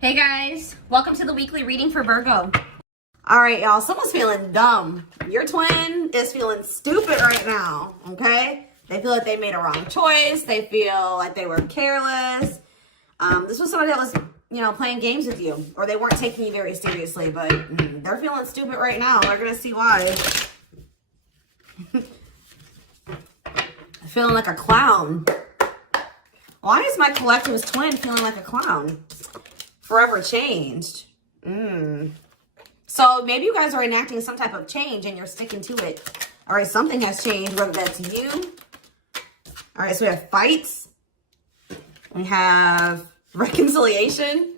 Hey guys, welcome to the weekly reading for Virgo. All right, y'all, someone's feeling dumb. Your twin is feeling stupid right now, okay? They feel like they made a wrong choice. They feel like they were careless. This was somebody that was, playing games with you, or they weren't taking you very seriously, but they're feeling stupid right now. We're going to see why. Feeling like a clown. Why is my collective's twin feeling like a clown? Forever changed. So maybe you guys are enacting some type of change and you're sticking to it. All right, something has changed, whether that's you. All right, so we have fights. We have reconciliation.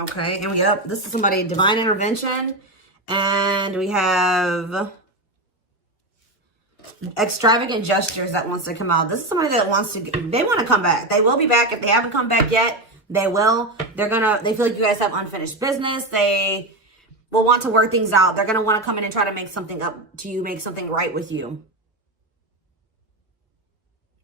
Okay, and this is somebody, divine intervention. And we have extravagant gestures that wants to come out. This is somebody that they want to come back. They will be back. If they haven't come back yet, they will. They feel like you guys have unfinished business. They will want to work things out. They're going to want to come in and try to make something up to you, make something right with you.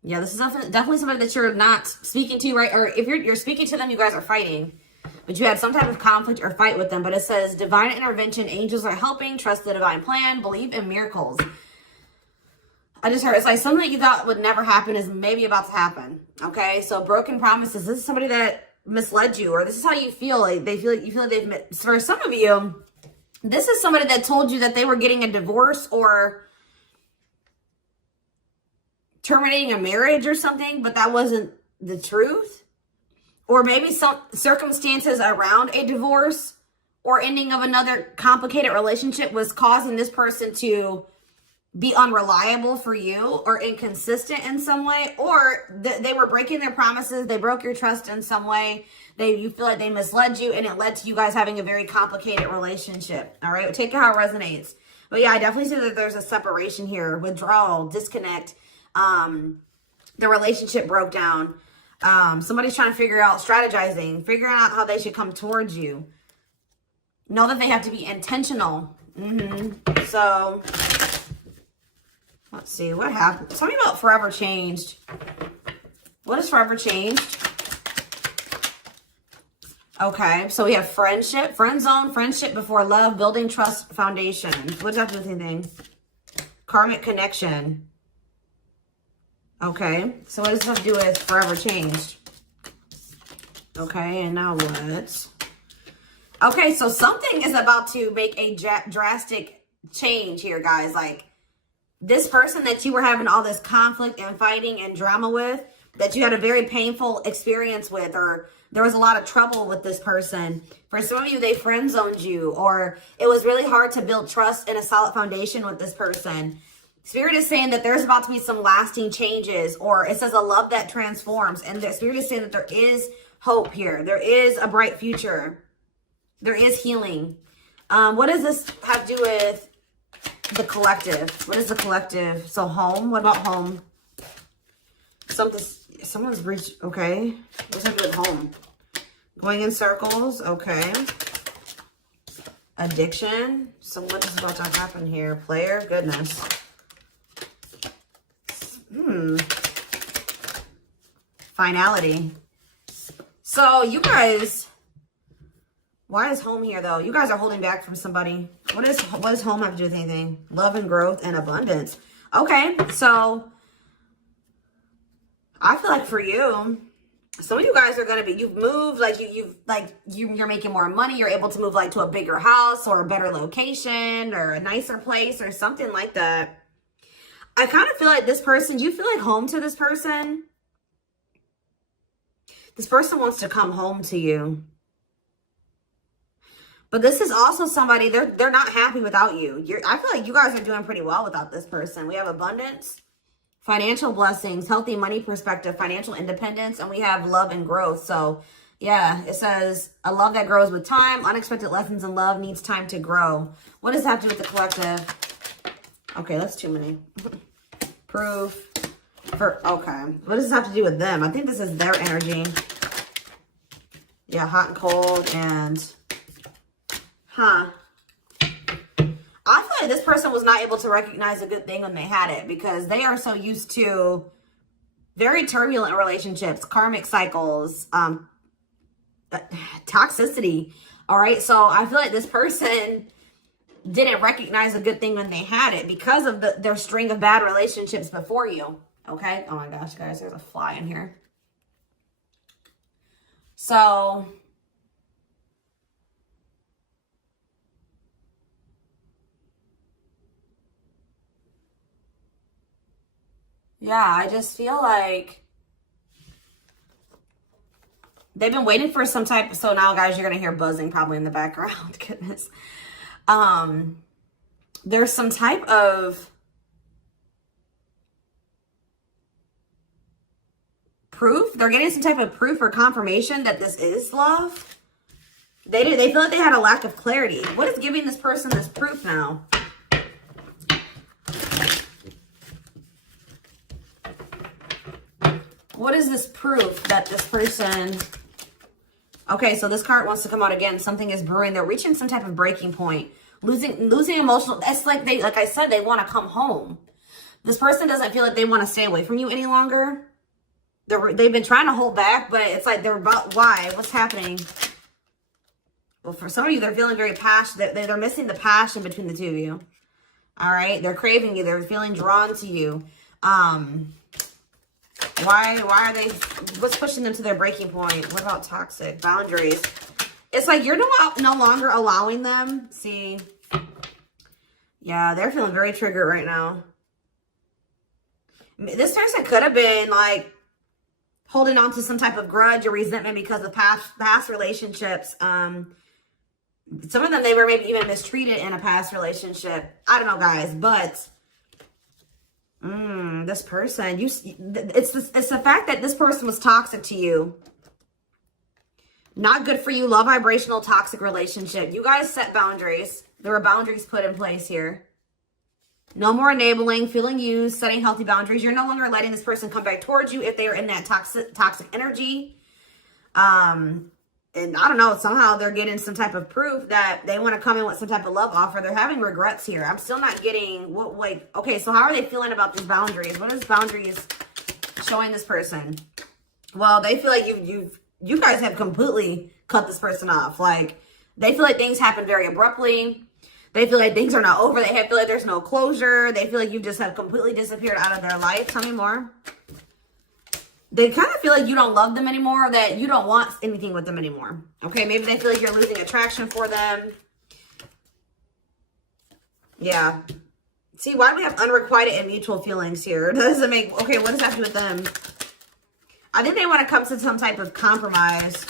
Yeah, this is definitely somebody that you're not speaking to, right? Or if you're speaking to them, you guys are fighting. But you had some type of conflict or fight with them. But it says, divine intervention, angels are helping, trust the divine plan, believe in miracles. I just heard it's like something that you thought would never happen is maybe about to happen. Okay, so broken promises. This is somebody that misled you, or this is how you feel. Like you feel like they've. For some of you, this is somebody that told you that they were getting a divorce or terminating a marriage or something, but that wasn't the truth. Or maybe some circumstances around a divorce or ending of another complicated relationship was causing this person to be unreliable for you or inconsistent in some way, or they were breaking their promises. They broke your trust in some way. You feel like they misled you and it led to you guys having a very complicated relationship. All right. Take it how it resonates. But yeah, I definitely see that there's a separation here, withdrawal, disconnect. The relationship broke down. Somebody's trying to figure out strategizing, figuring out how they should come towards you. Know that they have to be intentional. So let's see what happened. Tell me about forever changed. What is forever changed? Okay, so we have friendship, friend zone, friendship before love, building trust foundation. What does that have to do with anything? Karmic connection. Okay, so what does this have to do with forever changed? Okay, and now what? Okay, so something is about to make a drastic change here, guys. Like, this person that you were having all this conflict and fighting and drama with, that you had a very painful experience with, or there was a lot of trouble with this person. For some of you, they friend zoned you, or it was really hard to build trust and a solid foundation with this person. Spirit is saying that there's about to be some lasting changes, or it says a love that transforms. And the Spirit is saying that there is hope here. There is a bright future. There is healing. What does this have to do with the collective? What is the collective? So home. What about home? Someone's reached. Okay. What's that do with home? Going in circles. Okay. Addiction. So what is about to happen here? Player. Goodness. Finality. So you guys. Why is home here, though? You guys are holding back from somebody. What does home have to do with anything? Love and growth and abundance. Okay, so I feel like for you, some of you guys are going to be, you've moved, like you're making more money. You're able to move like to a bigger house or a better location or a nicer place or something like that. I kind of feel like this person, do you feel like home to this person? This person wants to come home to you. But this is also somebody, they're not happy without you. I feel like you guys are doing pretty well without this person. We have abundance, financial blessings, healthy money perspective, financial independence, and we have love and growth. So yeah, it says a love that grows with time. Unexpected lessons in love needs time to grow. What does that have to do with the collective? Okay, that's too many. Proof. Okay. What does this have to do with them? I think this is their energy. Yeah, hot and cold and... I feel like this person was not able to recognize a good thing when they had it because they are so used to Very turbulent relationships, karmic cycles, toxicity. All right. So I feel like this person didn't recognize a good thing when they had it because of their string of bad relationships before you. Okay. Oh my gosh, guys, there's a fly in here. So yeah, I just feel like they've been waiting for some type. So now, guys, you're gonna hear buzzing probably in the background. Goodness. There's some type of proof. They're getting some type of proof or confirmation that this is love. They feel like they had a lack of clarity. What is giving this person this proof now? What is this proof that this person... Okay, so this card wants to come out again. Something is brewing. They're reaching some type of breaking point. Losing emotional... It's like like I said, they want to come home. This person doesn't feel like they want to stay away from you any longer. They've been trying to hold back, but it's like they're about... Why? What's happening? Well, for some of you, they're feeling very passionate. They're missing the passion between the two of you. All right? They're craving you. They're feeling drawn to you. Why are they... What's pushing them to their breaking point? What about toxic? Boundaries. It's like you're no longer allowing them. See? Yeah, they're feeling very triggered right now. This person could have been like holding on to some type of grudge or resentment because of past relationships. Some of them, they were maybe even mistreated in a past relationship. I don't know, guys, but... this person, it's the fact that this person was toxic to you. Not good for you. Low vibrational toxic relationship. You guys set boundaries. There were boundaries put in place here. No more enabling, feeling used, setting healthy boundaries. You're no longer letting this person come back towards you if they are in that toxic energy. And I don't know, somehow they're getting some type of proof that they want to come in with some type of love offer. They're having regrets here. I'm still not getting what, like, okay, so how are they feeling about these boundaries? What is boundaries showing this person? Well, they feel like you guys have completely cut this person off. Like, they feel like things happen very abruptly. They feel like things are not over. They feel like there's no closure. They feel like you just have completely disappeared out of their life. Tell me more. They kind of feel like you don't love them anymore, or that you don't want anything with them anymore. Okay, maybe they feel like you're losing attraction for them. Yeah. See, why do we have unrequited and mutual feelings here? Doesn't make... Okay, what does that have to do with them? I think they want to come to some type of compromise.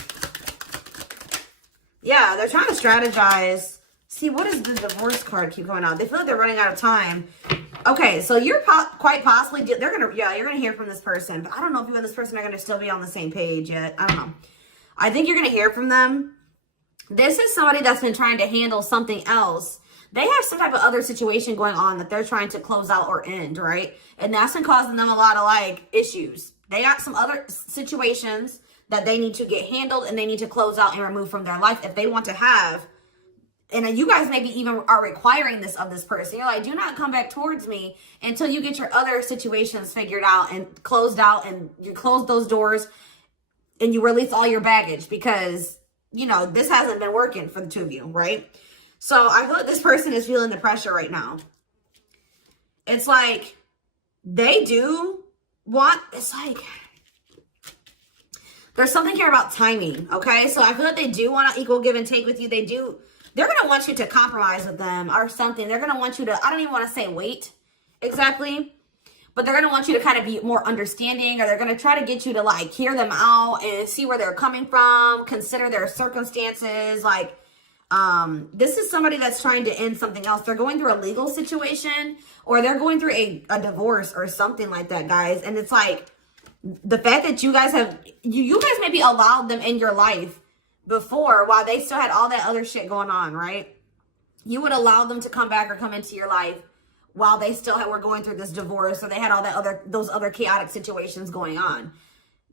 Yeah, they're trying to strategize. See, what does the divorce card keep going on? They feel like they're running out of time. Okay, so you're quite possibly, you're going to hear from this person. But I don't know if you and this person are going to still be on the same page yet. I don't know. I think you're going to hear from them. This is somebody that's been trying to handle something else. They have some type of other situation going on that they're trying to close out or end, right? And that's been causing them a lot of, like, issues. They got some other situations that they need to get handled and they need to close out and remove from their life if they want to have... And you guys maybe even are requiring this of this person. You're like, do not come back towards me until you get your other situations figured out and closed out, and you close those doors and you release all your baggage because, you know, this hasn't been working for the two of you, right? So I feel like this person is feeling the pressure right now. It's like they do want, it's like, there's something here about timing, okay? So I feel like they do want to equal give and take with you. They're going to want you to compromise with them or something. They're going to want you to, I don't even want to say wait exactly, but they're going to want you to kind of be more understanding, or they're going to try to get you to, like, hear them out and see where they're coming from, consider their circumstances. Like, this is somebody that's trying to end something else. They're going through a legal situation, or they're going through a divorce or something like that, guys. And it's like the fact that you guys have, you guys maybe allowed them in your life before, while they still had all that other shit going on, right? You would allow them to come back or come into your life while they still were going through this divorce, or they had all that those other chaotic situations going on.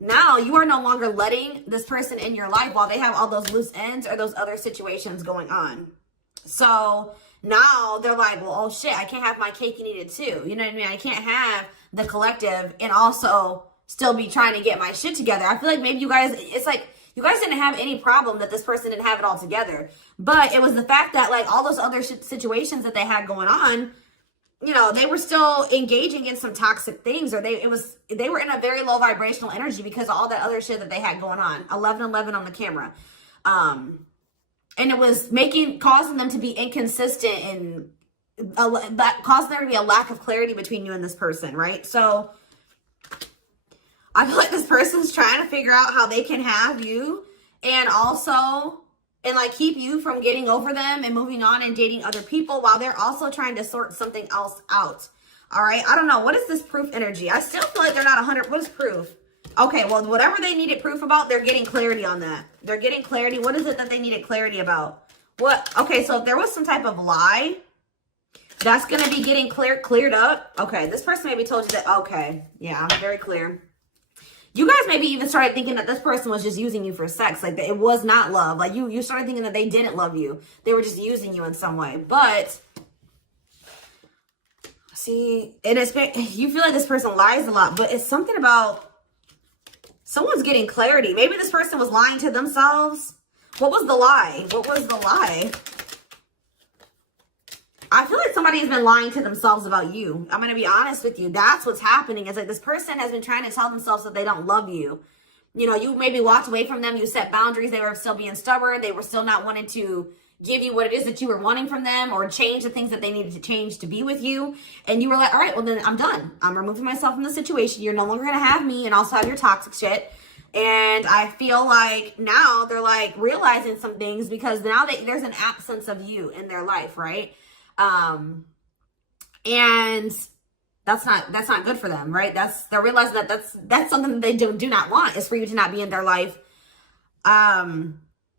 Now you are no longer letting this person in your life while they have all those loose ends or those other situations going on. So now they're like, well, oh shit, I can't have my cake and eat it too. You know what I mean? I can't have the collective and also still be trying to get my shit together. I feel like maybe you guys, it's like, you guys didn't have any problem that this person didn't have it all together. But it was the fact that, like, all those other situations that they had going on, you know, they were still engaging in some toxic things, or they were in a very low vibrational energy because of all that other shit that they had going on. 1111 on the camera. And it was causing them to be inconsistent, and that caused there to be a lack of clarity between you and this person, right? So I feel like this person's trying to figure out how they can have you and also, and like keep you from getting over them and moving on and dating other people, while they're also trying to sort something else out. All right. I don't know. What is this proof energy? I still feel like they're not 100. What is proof? Okay. Well, whatever they needed proof about, they're getting clarity on that. They're getting clarity. What is it that they needed clarity about? What? Okay. So if there was some type of lie, that's going to be getting cleared up. Okay. This person maybe told you that. Okay. Yeah, I'm very clear. You guys maybe even started thinking that this person was just using you for sex. Like, that it was not love. Like, you started thinking that they didn't love you. They were just using you in some way. But, see, and you feel like this person lies a lot. But it's something about someone's getting clarity. Maybe this person was lying to themselves. What was the lie? What was the lie? I feel like somebody has been lying to themselves about you. I'm going to be honest with you. That's what's happening. It's like this person has been trying to tell themselves that they don't love you. You know, you maybe walked away from them. You set boundaries. They were still being stubborn. They were still not wanting to give you what it is that you were wanting from them, or change the things that they needed to change to be with you. And you were like, all right, well, then I'm done. I'm removing myself from the situation. You're no longer going to have me and also have your toxic shit. And I feel like now they're like realizing some things, because now there's an absence of you in their life, right? And that's not good for them, right? They're realizing that that's something that they do not want, is for you to not be in their life.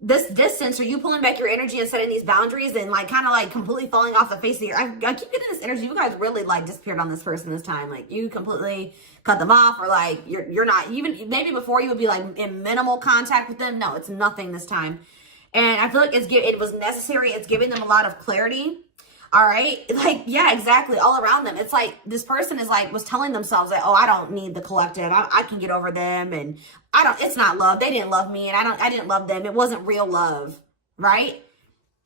This distance, or you pulling back your energy and setting these boundaries, and like kind of like completely falling off the face of your, I keep getting this energy. You guys really like disappeared on this person this time. Like, you completely cut them off, or like you're not even, maybe before you would be like in minimal contact with them. No, it's nothing this time. And I feel like it was necessary. It's giving them a lot of clarity. All right. Like, yeah, exactly. All around them. It's like this person was telling themselves that, oh, I don't need the collective. I can get over them. And it's not love. They didn't love me, and I didn't love them. It wasn't real love. Right.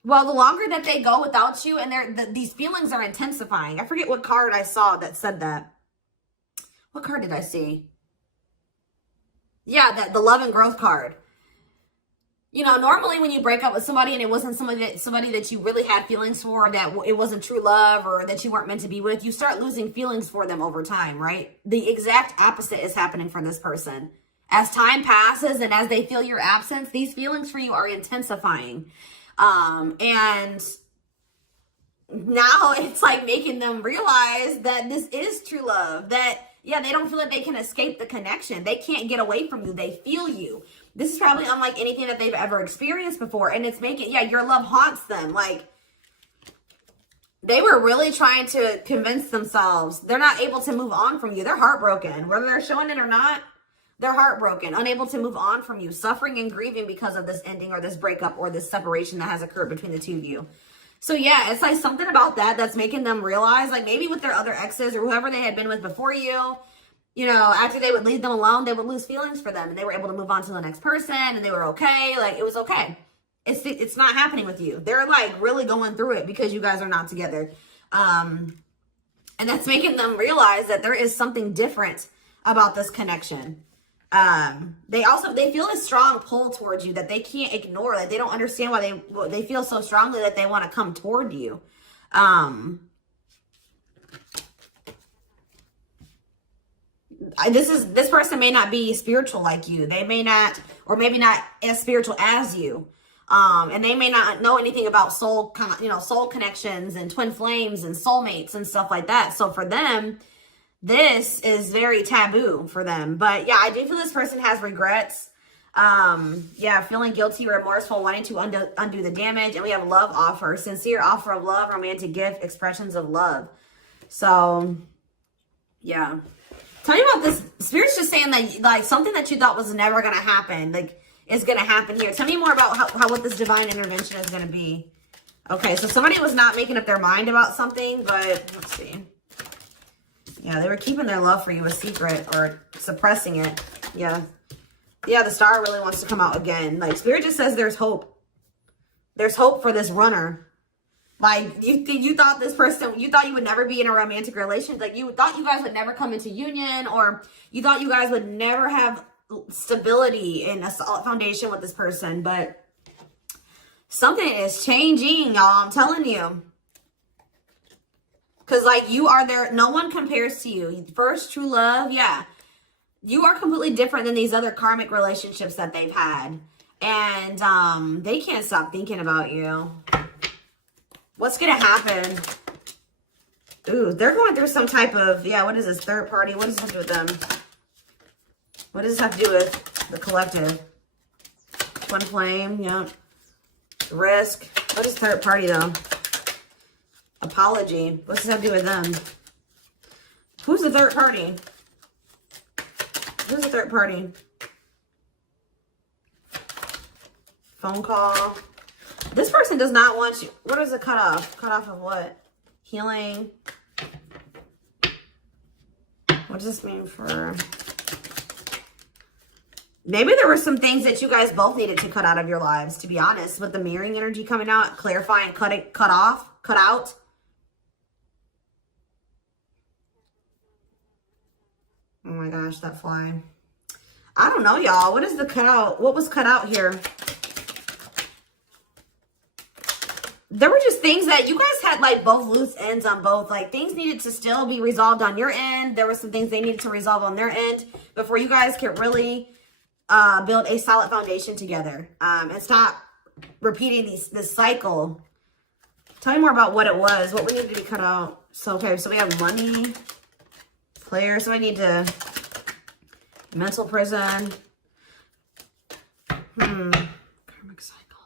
Well, the longer that they go without you, and these feelings are intensifying. I forget what card I saw that said that. What card did I see? Yeah, the love and growth card. You know, normally when you break up with somebody and it wasn't somebody that you really had feelings for, that it wasn't true love, or that you weren't meant to be with, you start losing feelings for them over time, right? The exact opposite is happening for this person. As time passes and as they feel your absence, these feelings for you are intensifying. And now it's like making them realize that this is true love, that, yeah, they don't feel like they can escape the connection. They can't get away from you. They feel you. This is probably unlike anything that they've ever experienced before. And it's making, yeah, your love haunts them. Like, they were really trying to convince themselves they're not able to move on from you. They're heartbroken. Whether they're showing it or not, they're heartbroken, unable to move on from you, suffering and grieving because of this ending, or this breakup, or this separation that has occurred between the two of you. So yeah, it's like something about that's making them realize, like, maybe with their other exes or whoever they had been with before you, you know, after they would leave them alone, they would lose feelings for them, and they were able to move on to the next person, and they were okay. Like, it was okay. It's not happening with you. They're like really going through it because you guys are not together. And that's making them realize that there is something different about this connection. They feel a strong pull towards you that they can't ignore. Like, they don't understand why they feel so strongly that they want to come toward you. This person may not be spiritual like you. They may not, or maybe not as spiritual as you. And they may not know anything about soul connections and twin flames and soulmates and stuff like that. So for them, this is very taboo for them. But yeah, I do feel this person has regrets. Yeah, feeling guilty, remorseful, wanting to undo the damage. And we have love offer, sincere offer of love, romantic gift, expressions of love. So yeah. Tell me about this. Spirit's just saying that, like, something that you thought was never going to happen, like, is going to happen here. Tell me more about what this divine intervention is going to be. Okay, so somebody was not making up their mind about something, but let's see. Yeah, they were keeping their love for you a secret or suppressing it. Yeah. Yeah, the star really wants to come out again. Like, Spirit just says there's hope. There's hope for this runner. Like, you thought this person, you thought you would never be in a romantic relationship. Like, you thought you guys would never come into union, or you thought you guys would never have stability and a solid foundation with this person. But something is changing, y'all. I'm telling you. Because, like, you are there. No one compares to you. First true love, yeah. You are completely different than these other karmic relationships that they've had. And they can't stop thinking about you. What's going to happen? Ooh, they're going through some type of, yeah, what is this? Third party? What does this have to do with them? What does this have to do with the collective? Twin flame, yeah. Risk. What is third party, though? Apology. What's this have to do with them? Who's the third party? Who's the third party? Phone call. This person does not want you. What is the cutoff? Cutoff of what? Healing. What does this mean for... Maybe there were some things that you guys both needed to cut out of your lives, to be honest. With the mirroring energy coming out, clarifying, cut out. Oh my gosh, that fly. I don't know, y'all. What is the cutout? What was cut out here? There were just things that you guys had, like, both loose ends on both. Like, things needed to still be resolved on your end. There were some things they needed to resolve on their end before you guys could really build a solid foundation together. And stop repeating this cycle. Tell me more about what it was. What we needed to be cut out. So, okay, so we have money. Player. So I need to... Mental prison. Karmic cycle.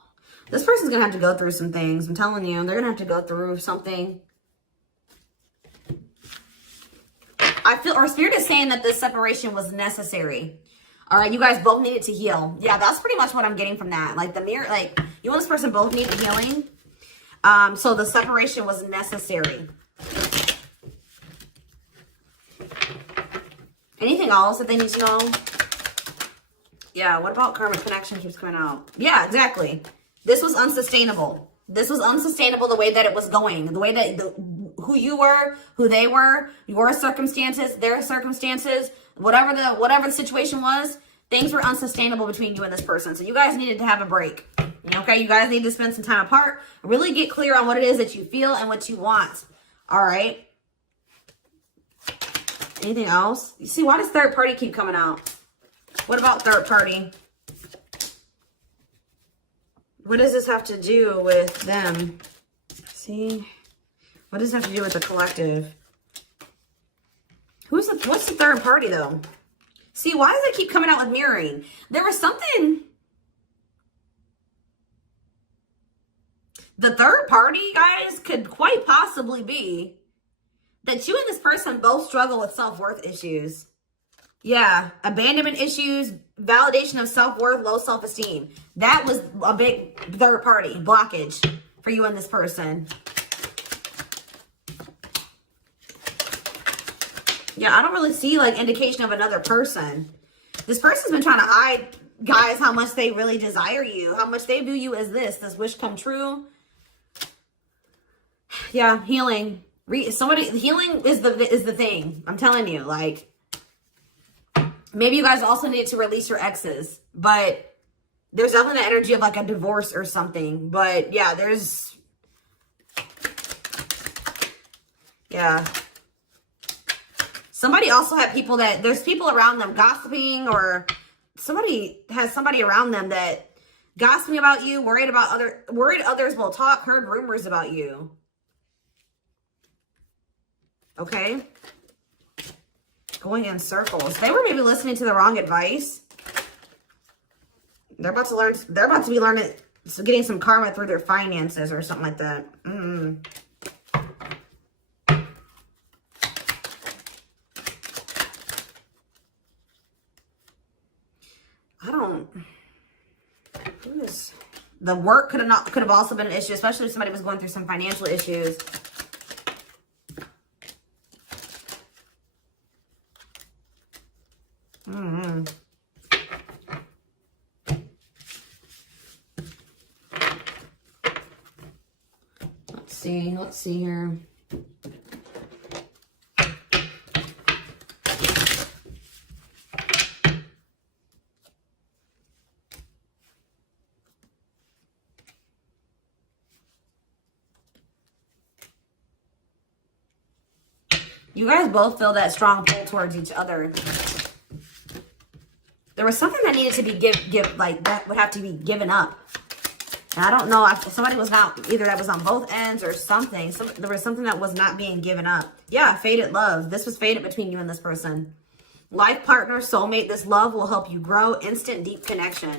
This person's going to have to go through some things. I'm telling you. They're going to have to go through something. I feel, or Spirit is saying that this separation was necessary. All right. You guys both needed to heal. Yeah, that's pretty much what I'm getting from that. Like, the mirror, like, you and this person both needed healing. So the separation was necessary. Anything else that they need to know? Yeah, what about karmic connection keeps coming out? Yeah, exactly. This was unsustainable. This was unsustainable the way that it was going. The way that, who you were, who they were, your circumstances, their circumstances, whatever the situation was, things were unsustainable between you and this person. So you guys needed to have a break. Okay, you guys need to spend some time apart. Really get clear on what it is that you feel and what you want. All right. Anything else? You see, why does third party keep coming out? What about third party? What does this have to do with them? See? What does this have to do with the collective? What's the third party, though? See, why does it keep coming out with mirroring? There was something... The third party, guys, could quite possibly be that you and this person both struggle with self-worth issues. Yeah, abandonment issues, validation of self-worth, low self-esteem. That was a big third party blockage for you and this person. Yeah, I don't really see, like, indication of another person. This person's been trying to hide, guys, how much they really desire you, how much they view you as this wish come true. Yeah, healing. Healing is the thing. I'm telling you, like, maybe you guys also need to release your exes, but there's definitely the energy of, like, a divorce or something. But yeah, yeah. Somebody also had people there's people around them gossiping, or somebody has somebody around them that gossiping about you, worried others will talk, heard rumors about you. Okay. Going in circles. They were maybe listening to the wrong advice. They're about to be learning, getting some karma through their finances or something like that. The work could have also been an issue, especially if somebody was going through some financial issues. Let's see here. You guys both feel that strong pull towards each other. There was something that needed to be like that would have to be given up. And I don't know if somebody was not, either that was on both ends or something. There was something that was not being given up. Yeah, faded love. This was faded between you and this person. Life partner, soulmate. This love will help you grow. Instant deep connection.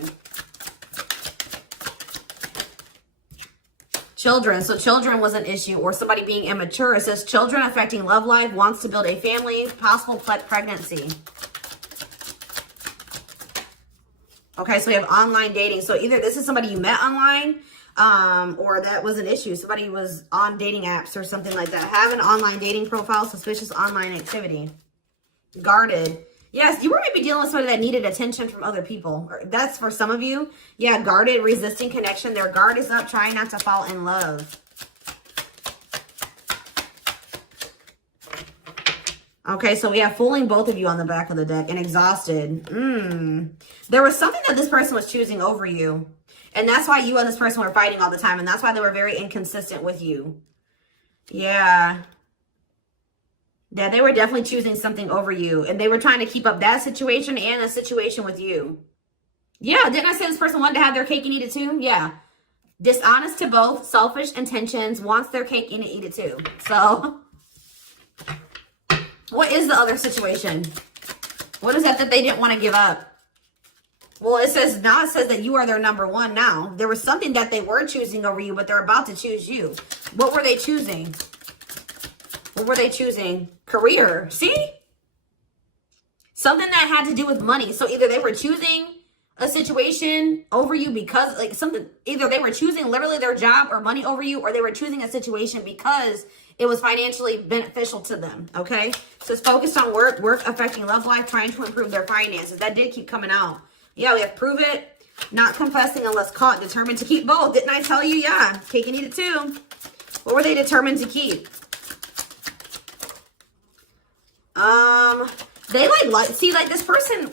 Children. So children was an issue, or somebody being immature. It says children affecting love life, wants to build a family, possible pregnancy. Okay, so we have online dating. So either this is somebody you met online, or that was an issue. Somebody was on dating apps or something like that. Have an online dating profile, suspicious online activity. Guarded. Yes, you were maybe dealing with somebody that needed attention from other people. That's for some of you. Yeah, guarded, resisting connection. Their guard is up, trying not to fall in love. Okay, so we have fooling both of you on the back of the deck and exhausted. There was something that this person was choosing over you. And that's why you and this person were fighting all the time. And that's why they were very inconsistent with you. Yeah. Yeah, they were definitely choosing something over you. And they were trying to keep up that situation and a situation with you. Yeah, didn't I say this person wanted to have their cake and eat it too? Yeah. Dishonest to both, selfish intentions, wants their cake and eat it too. So, what is the other situation? What is that they didn't want to give up? Well, it says that you are their number one now. There was something that they were choosing over you, but they're about to choose you. What were they choosing? What were they choosing? Career. See? Something that had to do with money. So either they were choosing a situation over you because like something, either they were choosing literally their job or money over you, or they were choosing a situation because it was financially beneficial to them. Okay. So it's focused on work affecting love life, trying to improve their finances. That did keep coming out. Yeah, we have prove it, not confessing unless caught, determined to keep both. Didn't I tell you? Yeah, cake and eat it too. What were they determined to keep? They see, like this person,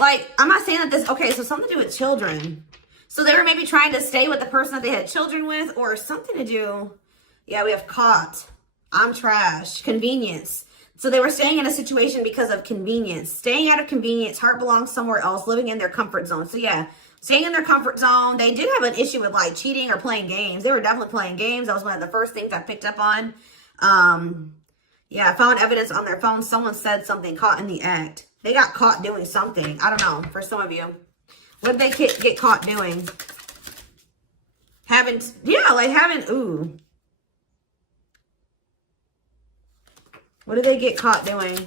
like, I'm not saying that this, okay, so something to do with children. So they were maybe trying to stay with the person that they had children with, or something to do. Yeah, we have caught. I'm trash. Convenience. So they were staying in a situation because of convenience. Staying out of convenience. Heart belongs somewhere else. Living in their comfort zone. So yeah, staying in their comfort zone. They did have an issue with like cheating or playing games. They were definitely playing games. That was one of the first things I picked up on. Yeah, I found evidence on their phone. Someone said something, caught in the act. They got caught doing something. I don't know, for some of you. What did they get caught doing? Ooh. What did they get caught doing?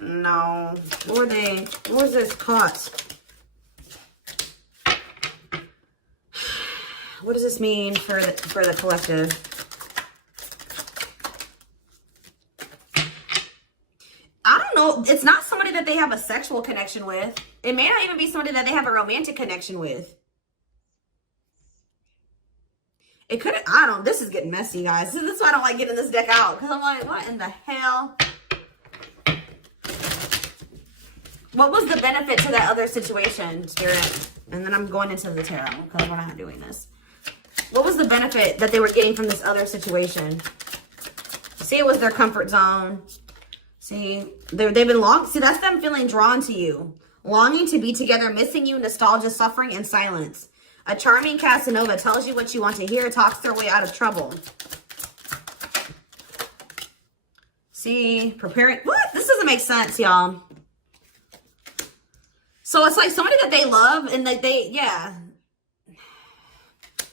No. What was this caught? What does this mean for the collective? I don't know. It's not somebody that they have a sexual connection with. It may not even be somebody that they have a romantic connection with. It could, I don't know. This is getting messy, guys. This is why I don't like getting this deck out. Because I'm like, what in the hell? What was the benefit to that other situation, Spirit? And then I'm going into the tarot because we're not doing this. What was the benefit that they were getting from this other situation? See, it was their comfort zone. See, they've been see, that's them feeling drawn to you. Longing to be together, missing you, nostalgia, suffering, and silence. A charming Casanova tells you what you want to hear, talks their way out of trouble. See, preparing. What? This doesn't make sense, y'all. So it's like somebody that they love and that yeah.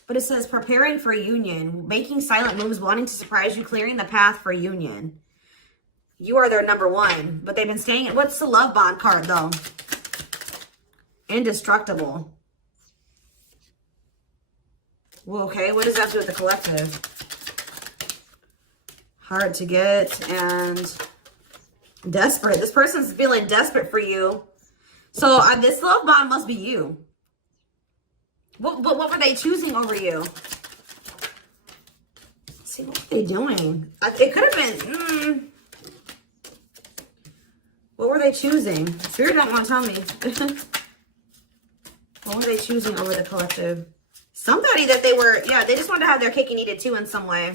But it says preparing for a union, making silent moves, wanting to surprise you, clearing the path for union. You are their number one, but they've been staying. What's the love bond card, though? Indestructible. Well, okay, what does that do with the collective? Hard to get and desperate. This person's feeling desperate for you. So this love bond must be you. What were they choosing over you? Let's see, what were they doing? It could have been, what were they choosing? Spirit don't want to tell me. What were they choosing over the collective? Somebody that they were, yeah, they just wanted to have their cake and eat it too in some way.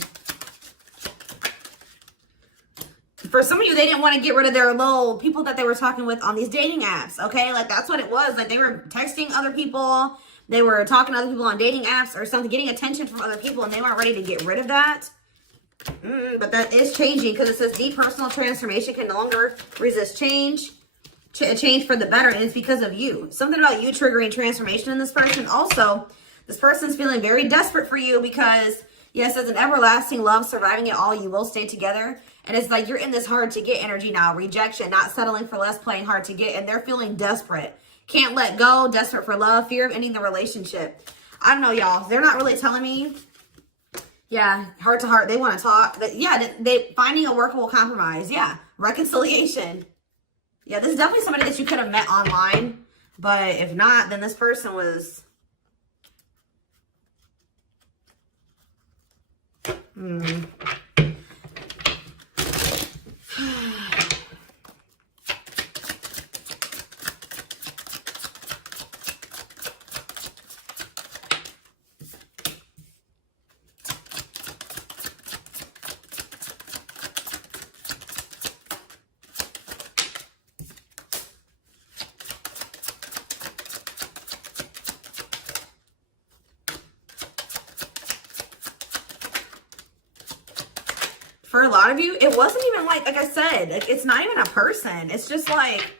For some of you, they didn't want to get rid of their little people that they were talking with on these dating apps, okay? Like, that's what it was. Like, they were texting other people. They were talking to other people on dating apps or something, getting attention from other people, and they weren't ready to get rid of that. But that is changing because it says deep personal transformation can no longer resist change. Change for the better, and it's because of you. Something about you triggering transformation in this person. Also, this person's feeling very desperate for you because, yes, as an everlasting love, surviving it all, you will stay together. And it's like you're in this hard to get energy now. Rejection, not settling for less, playing hard to get. And they're feeling desperate. Can't let go, desperate for love, fear of ending the relationship. I don't know, y'all. They're not really telling me. Yeah, heart to heart. They want to talk. Yeah, they finding a workable compromise. Yeah, reconciliation. Yeah, this is definitely somebody that you could have met online. But if not, then this person was... For a lot of you, it wasn't even like I said, it's not even a person. It's just like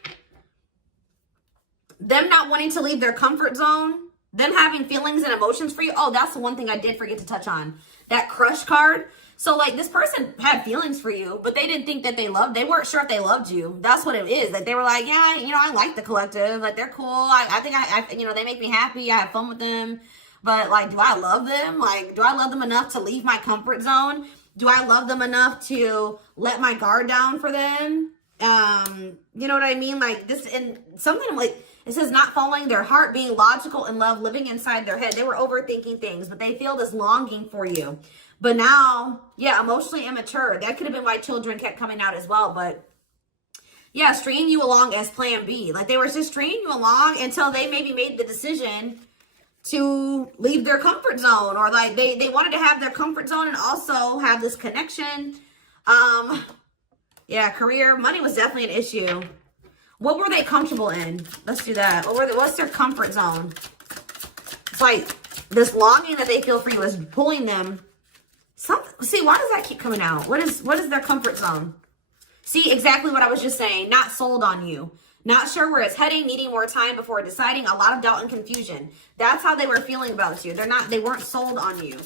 them not wanting to leave their comfort zone, them having feelings and emotions for you. Oh, that's the one thing I did forget to touch on. That crush card. So like this person had feelings for you, but they didn't think that they weren't sure if they loved you. That's what it is. Like they were like, yeah, you know, I like the collective. Like they're cool. I think I you know, they make me happy. I have fun with them. But like, do I love them? Like, do I love them enough to leave my comfort zone? Do I love them enough to let my guard down for them? You know what I mean? Like this, and something like, it says not following their heart, being logical in love, living inside their head. They were overthinking things, but they feel this longing for you. But now, yeah, emotionally immature. That could have been why children kept coming out as well. But yeah, stringing you along as plan B. Like they were just stringing you along until they maybe made the decision to leave their comfort zone, or like they wanted to have their comfort zone and also have this connection. Yeah, career, money was definitely an issue. What were they comfortable in? Let's do that. What's their comfort zone? It's like this longing that they feel for you is pulling them. See, why does that keep coming out? What is their comfort zone? See, exactly what I was just saying. Not sold on you. Not sure where it's heading, needing more time before deciding, a lot of doubt and confusion. That's how they were feeling about you. They weren't sold on you.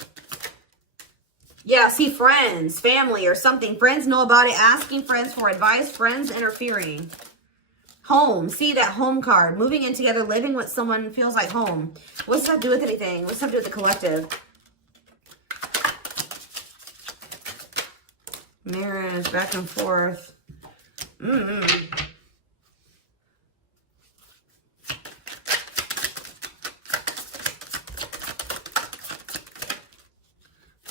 Yeah, see, friends, family or something. Friends know about it, asking friends for advice, friends interfering. Home, see that home card. Moving in together, living with someone feels like home. What's that to do with anything? What's that to do with the collective? Marriage, back and forth.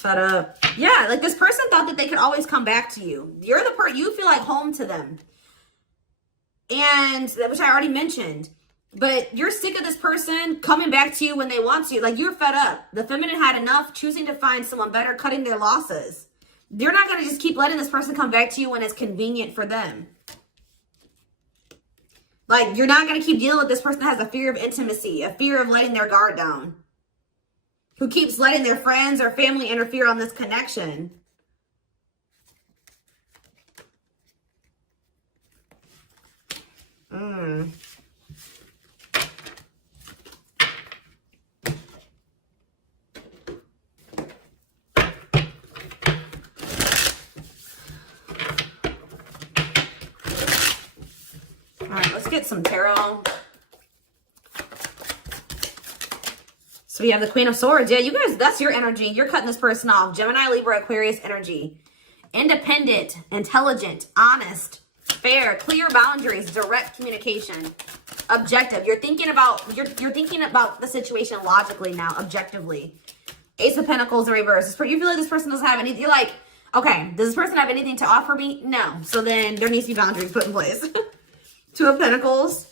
Shut up. Yeah, like this person thought that they could always come back to you. You're the person, you feel like home to them. And, which I already mentioned. But you're sick of this person coming back to you when they want to. Like, you're fed up. The feminine had enough, choosing to find someone better, cutting their losses. You're not going to just keep letting this person come back to you when it's convenient for them. Like, you're not going to keep dealing with this person that has a fear of intimacy, a fear of letting their guard down, who keeps letting their friends or family interfere on this connection. All right, let's get some tarot. So we have the Queen of Swords. Yeah, you guys, that's your energy. You're cutting this person off. Gemini, Libra, Aquarius energy. Independent, intelligent, honest, fair, clear boundaries, direct communication. Objective. You're thinking about the situation logically now, objectively. Ace of Pentacles in reverse. You feel like this person doesn't have anything. You're like, okay, does this person have anything to offer me? No. So then there needs to be boundaries put in place. Two of Pentacles.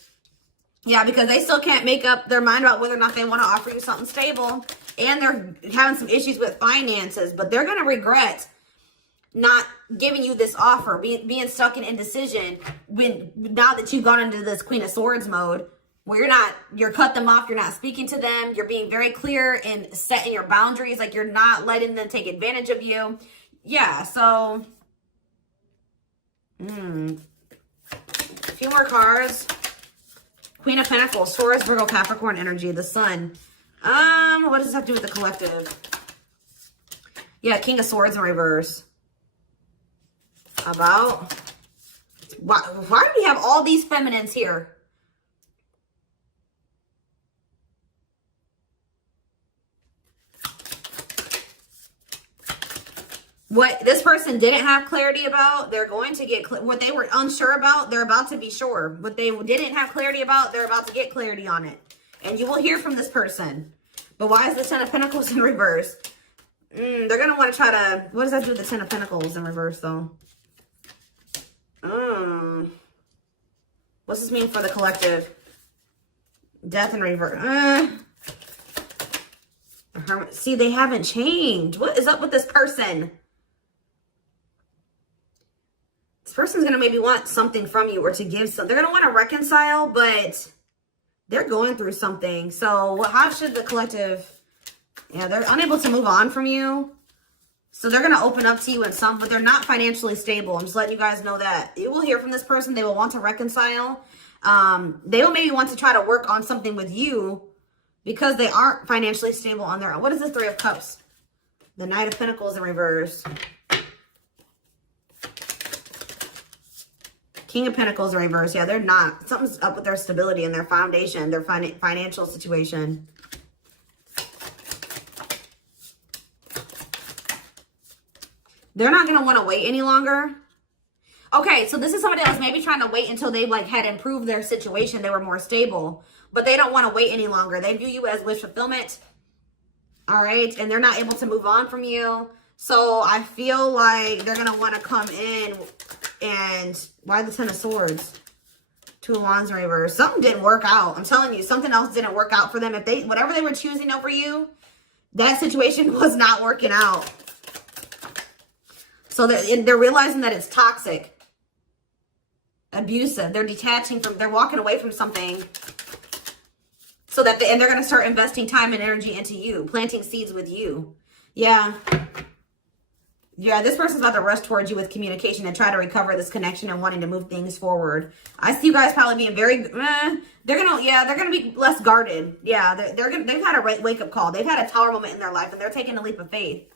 Yeah, because they still can't make up their mind about whether or not they want to offer you something stable. And they're having some issues with finances, but they're going to regret not giving you this offer, being stuck in indecision now that you've gone into this Queen of Swords mode where you're cut them off, you're not speaking to them, you're being very clear and setting your boundaries, like you're not letting them take advantage of you. Yeah, so a few more cards. Queen of Pentacles, Taurus, Virgo, Capricorn energy, the Sun. What does this have to do with the collective? Yeah, King of Swords in reverse. About why do we have all these feminines here? What this person didn't have clarity about, they're going to get what they were unsure about, they're about to be sure. What they didn't have clarity about, they're about to get clarity on it. And you will hear from this person. But why is the Ten of Pentacles in reverse? They're going to want to try to, what does that do with the Ten of Pentacles in reverse though? What's this mean for the collective? Death in reverse. See, they haven't changed. What is up with this person? This person's going to maybe want something from you or to give something. They're going to want to reconcile, but they're going through something. So how should the collective... Yeah, they're unable to move on from you. So they're going to open up to you in some, but they're not financially stable. I'm just letting you guys know that. You will hear from this person. They will want to reconcile. They will maybe want to try to work on something with you because they aren't financially stable on their own. What is the Three of Cups? The Knight of Pentacles in reverse. King of Pentacles in reverse. Yeah, they're not. Something's up with their stability and their foundation, their financial situation. They're not going to want to wait any longer. Okay, so this is somebody that was maybe trying to wait until they had improved their situation. They were more stable. But they don't want to wait any longer. They view you as wish fulfillment. All right? And they're not able to move on from you. So I feel like they're going to want to come in and... Why the Ten of Swords? Two of Wands in reverse. Something didn't work out. I'm telling you, something else didn't work out for them. Whatever they were choosing over you, that situation was not working out. So they're realizing that it's toxic, abusive. They're detaching from, they're walking away from something so that and they're going to start investing time and energy into you, planting seeds with you. Yeah. Yeah, this person's about to rush towards you with communication and try to recover this connection and wanting to move things forward. I see you guys probably being very, they're going to be less guarded. Yeah, they've had a wake-up call. They've had a tower moment in their life and they're taking a leap of faith.